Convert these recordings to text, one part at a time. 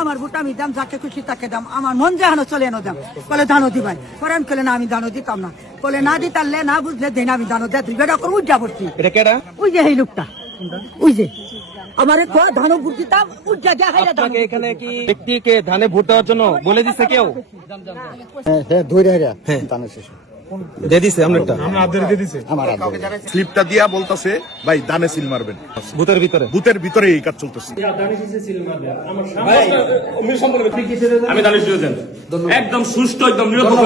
আমার ভোট আমি দাম, যাকে খুশি তাকে দাম, আমার মন যেহানো চলে এনো দাম। বলে ধানও দিবাই, পরে আমি কলে না আমি ধানও দিতাম না, বলে না দিতারলে না বুঝলে দেন আমি ধানও দেয় দুইবার করে উজ্জা পড়ছি। এটা কেডা? ওই যে এই লোকটা, ওই যে আমার ধানও ভোট দিতাম উজ্জা দেখাই। আপনাকে এখানে কি ব্যক্তিকে ধানে ভোট দেওয়ার জন্য বলে দিচ্ছে কেউ? দিয়ে দিছে আপনারটা? স্লিপটা দিয়া বলতেছে ভাই ধানে সিল মারবেন, ভূতের ভিতরে বুথের ভিতরে এই কাজ চলতেছে। আমি দানিশ দিয়েছেন একদম সুষ্ঠু একদম নিরপেক্ষ।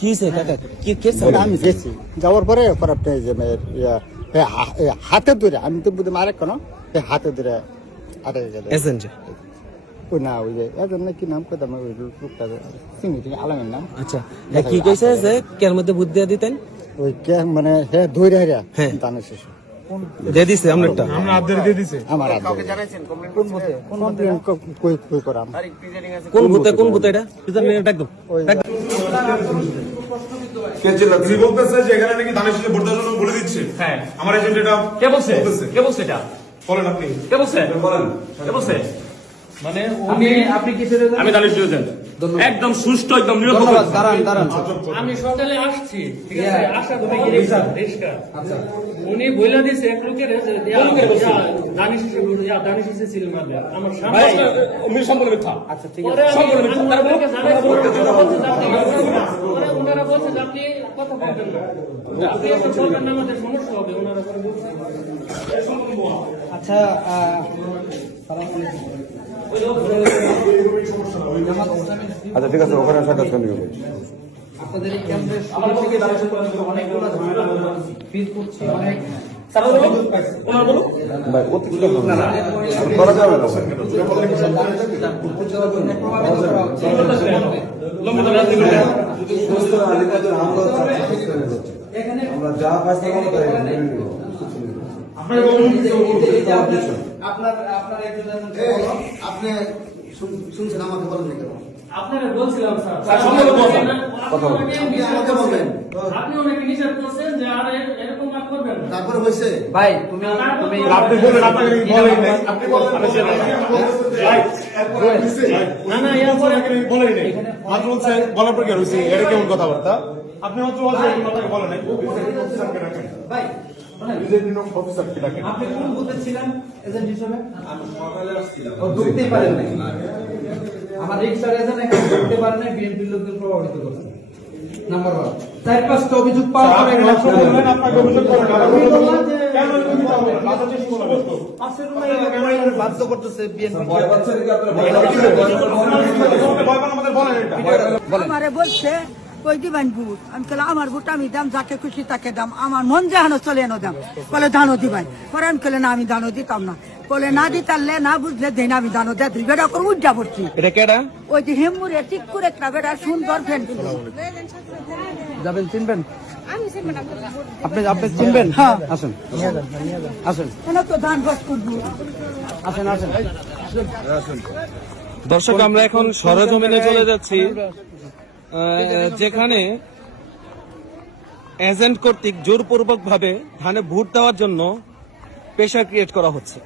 কি হইছে কাকা? কি কেস? আমি গেছি যাওয়ার পরে আপনি যে হাতে ধরে, আমি তো বুঝে মারে কেন হাতে ধরে আটকে গেল। এজেন্ট ওই না ওই যে এজন কি নাম পেতাম, ওই লোকটা চিনি তিনি আলামের নাম। আচ্ছা, কি কইছে যে কের মধ্যে ভূত দিয়ে দিতেন? ওই কে মানে হ্যাঁ ধরে হারিয়া দানের শেষে দিয়ে দিছে আপনারটা? আমার কমপ্লেন কই করাম। কোন ভূতে? কোন ভূতে এটা? একদম তিনি বলতেছে যে এখানে নাকি ধানের শীষে ভোট দেওয়ার জন্য বলে দিচ্ছে। হ্যাঁ, আমার এজেন্ট এটা কে বলছে? কে বলছে এটা? বলেন আপনি, কে বলছে? বলেন। কে বলছে? মানে আপনি কি ছেড়ে দেন? আমি দানিশ দিয়েছেন একদম সুষ্ঠু একদম নিরপেক্ষ। আমি সকালে আসছি, ঠিক আছে, আসা ধরে রিক্সা উনি বইলা দিছে এক লোকের দানিশ সিল মারবে আমার সামনে। উনি সম্পূর্ণ মিথ্যা। আচ্ছা ঠিক পরে আছে, আমি ওনাদেরকে জানাইছি, পরে ওনারা বলছে যে আপনি কথা বলবেন না, আপনি একটা বলবেন না, আমাদের সমস্যা হবে। ওনারা পরে বলছে আচ্ছা আচ্ছা ঠিক আছে, ওখানে সাক্ষাৎ করতে হবে। আপনাদের এই ক্যাম্পের অনেকগুলো ঝামেলা ফিল করছি, অনেক ভাই অতিরিক্ত করা যাবে না। আমরা যা ফাইসলা করতে আপনি শুনছেন আমাকে বলেন কেন? আপনারা বলছিলাম স্যার, আপনি ওনাকে নিষেধ করছেন যে আর এরকম আর করবেন না। তারপরে হয়েছে ভাই তুমি আপনি বলেন, আপনাকে বলেন নাই, আপনি বলেন না না এরপরে বলেন নাই, মাত্র বলছে বলার পর কি হয়েছে? এটা কেমন কথাবার্তা? আপনি মাত্র বলছেন আপনাকে বলেন নাই। ভাই নিজের নিয়ম অফিসারকে ডাকেন। আপনি কোন বুথে ছিলেন এজেন্ট হিসেবে? আমি সকালে আসছিলাম। ও ঢুকতেই পারেন নাই। আমার রিক্সার এজেন্ট এখানে ঢুকতে পারেন নাই, বিএনপির লোকদের প্রভাবিত করছে। নাম্বার 1 4-5টা অভিযোগ পাওয়ার পরে আপনাকে অভিযোগ করেন বাধ্য করতেছে বিএনপি। আমারে বলছে কই দিবেন ভোট, আমি কলে আমার ভোট আমি দাম, যাকে খুশি তাকে দাম, আমার মন যেহানো চলে এনো দাম। বলে ধানও দিবাই, পরে আমি কলে না আমি ধানও দিতাম না, বলে না দিতারলে না বুঝলে দেন আমি ধানও দেয় দুইবার করে উজ্জা পড়ছি। এটা কেডা? ওই যে হেমুরে ঠিক করে একটা বেটা সুন্দর ফ্যান যাবেন, চিনবেন? আপনি আপনি চিনবেন? হ্যাঁ আসুন আসুন তো ধান গাছ করবো। আসেন আসেন। দর্শক, আমরা এখন সরেজমিনে চলে যাচ্ছি, যেখানে এজেন্ট কর্তৃক জোরপূর্বক ভাবে ধানে ভোট দেওয়ার জন্য প্রেশার ক্রিয়েট করা হচ্ছে।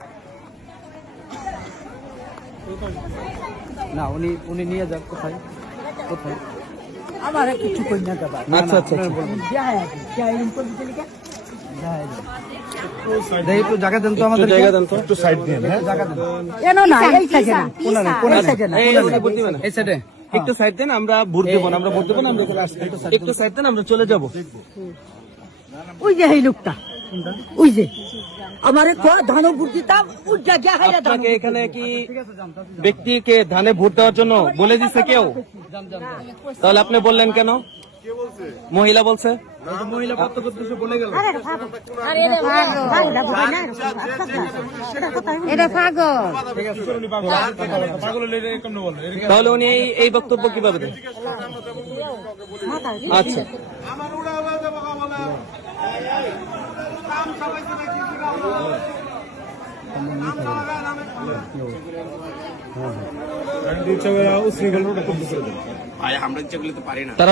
না উনি নিয়ে যান। কোথায় কোথায়? আমার কিছু কই না দাদা। আচ্ছা আচ্ছা, একটু জায়গা দেন তো, আমাদের জায়গা দেন তো, একটু সাইড দিয়ে জায়গা দেন। এনো না এই সাইডে না, কোন সাইডে না, এই সাইডে একটু সাইড দেন, আমরা ভোট দেবো না, আমরা ভোট দেবো না, আমরা চলে আসবো। একটু সাইড দেন, আমরা চলে যাবো। ওই যে এই লোকটা, ওই যে আমার ধানও ভোট দিতাম উজ্জা দেখাই। আপনাকে এখানে কি ব্যক্তিকে ধানে ভোট দেওয়ার জন্য বলে দিচ্ছে কেউ? তাহলে আপনি বললেন কেন? মহিলা বলছে। মহিলা প্রত্যক্ষদর্শী বলে গেল। এটা পাগল। তাহলে উনি এই বক্তব্য কিভাবে দেন? আচ্ছা, উশৃঙ্খল আমরা ইচ্ছা করলে তো পারি না। তারা